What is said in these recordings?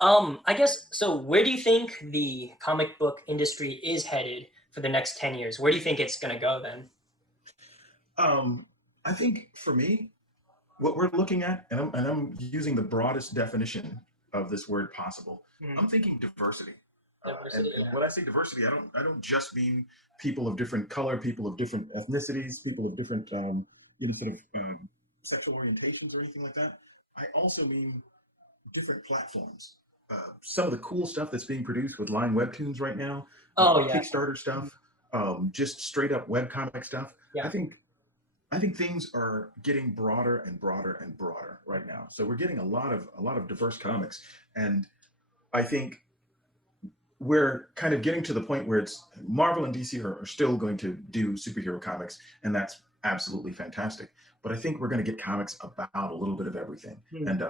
I guess so. Where do you think the comic book industry is headed for the next 10 years? Where do you think it's gonna go then? Um, I think for me, what we're looking at, and I'm using the broadest definition of this word possible. Hmm. I'm thinking diversity, Diversity, and yeah. when I say diversity, I don't just mean people of different color, people of different ethnicities, people of different sort of sexual orientations or anything like that. I also mean different platforms. Some of the cool stuff that's being produced with Line Webtoons right now, Oh yeah. Kickstarter Mhm. stuff, just straight up webcomic stuff. I Yeah. think I think things are getting broader and broader and broader right now. So we're getting a lot of diverse comics, and I think we're kind of getting to the point where it's Marvel and DC are still going to do superhero comics, and that's absolutely fantastic. But I think we're going to get comics about a little bit of everything, Hmm. and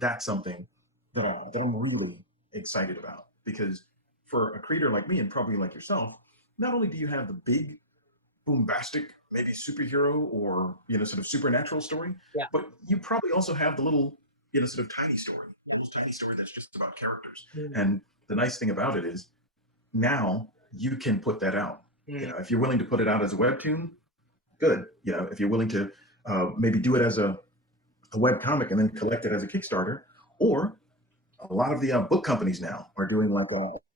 that's something that I'm really excited about because for a creator like me and probably like yourself, not only do you have the big bombastic, maybe superhero or sort of supernatural story, Yeah. but you probably also have the little sort of tiny story, a little tiny story that's just about characters. Hmm. And the nice thing about it is now you can put that out. Hmm. If you're willing to put it out as a webtoon, good. If you're willing to maybe do it as a web comic and then collect it as a Kickstarter, or a lot of the book companies now are doing like a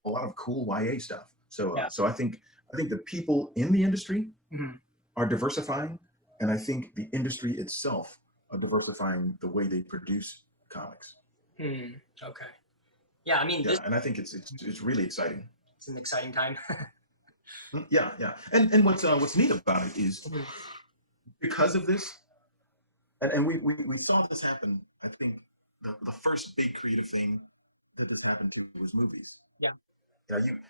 lot of cool YA stuff. So Yeah. I think the people in the industry Mhm. are diversifying, and I think the industry itself are diversifying the way they produce comics. Hmm. Okay. Yeah. I mean, this Yeah, and I think it's really exciting. is an exciting time. Yeah, yeah. And what's neat about it is Mhm. because of this, and we saw this happen. I think the first big creative thing that this happened to was movies. Yeah.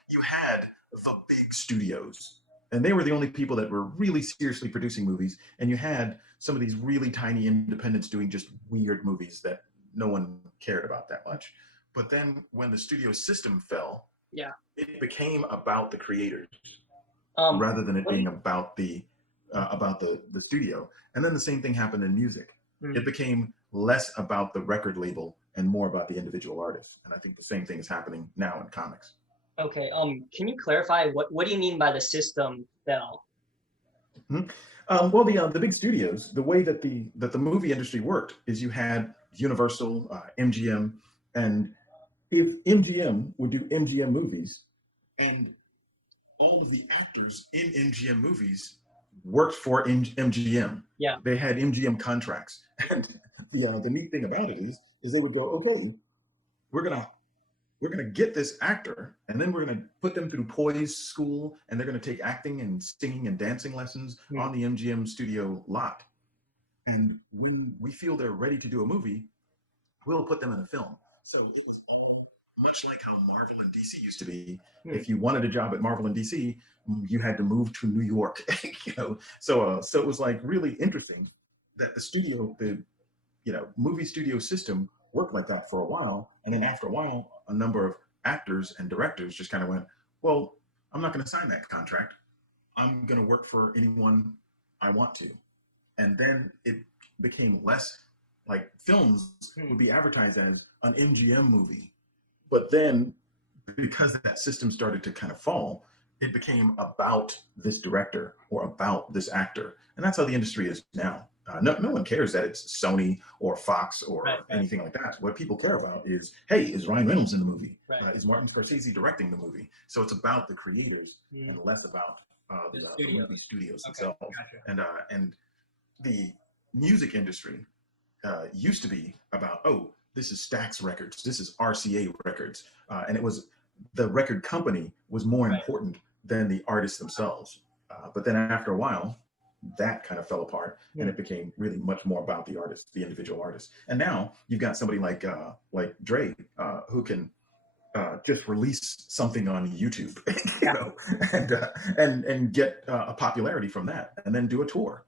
You had the big studios, and they were the only people that were really seriously producing movies. And you had some of these really tiny independents doing just weird movies that no one cared about that much. But then when the studio system fell, Yeah. it became about the creators rather than it What do being you? about the studio. And then the same thing happened in music. It Hmm. became less about the record label and more about the individual artist. And I think the same thing is happening now in comics. Okay. Can you clarify what do you mean by the system fell? Mhm. Well, the big studios, the way that the movie industry worked is you had Universal, MGM, and if MGM would do MGM movies, and all of the actors in MGM movies worked for MGM. Yeah. They had MGM contracts, and the neat thing about it is they would go, okay, we're gonna we're going to get this actor and then we're going to put them through poise school and they're going to take acting and singing and dancing lessons Hmm. on the MGM studio lot. And when we feel they're ready to do a movie, we'll put them in a film. So it was all much like how Marvel and DC used to be. Hmm. If you wanted a job at Marvel and DC, you had to move to New York. So it was like really interesting that the movie studio system worked like that for a while. And then after a while, a number of actors and directors just kind of went, well, I'm not going to sign that contract. I'm going to work for anyone I want to. And then it became less like films Hmm. would be advertised as an MGM movie. But then because that system started to kind of fall, it became about this director or about this actor. And that's how the industry is now. No one cares that it's Sony or Fox Right. or Right. anything like that. What people care about is, hey, is Ryan Reynolds in the movie? Right. Is Martin Scorsese directing the movie? So it's about the creators Hmm. and less about The the movie studios. studios Okay. themselves. Gotcha. And the music industry used to be about, oh, this is Stax Records, this is RCA Records, and it was the record company was more Right. important than the artists themselves. But then after a while, that kind of fell apart, and Hmm. it became really much more about the artist, the individual artist. And now you've got somebody like Dre, who can just release something on YouTube, Yeah. and get a popularity from that, and then do a tour.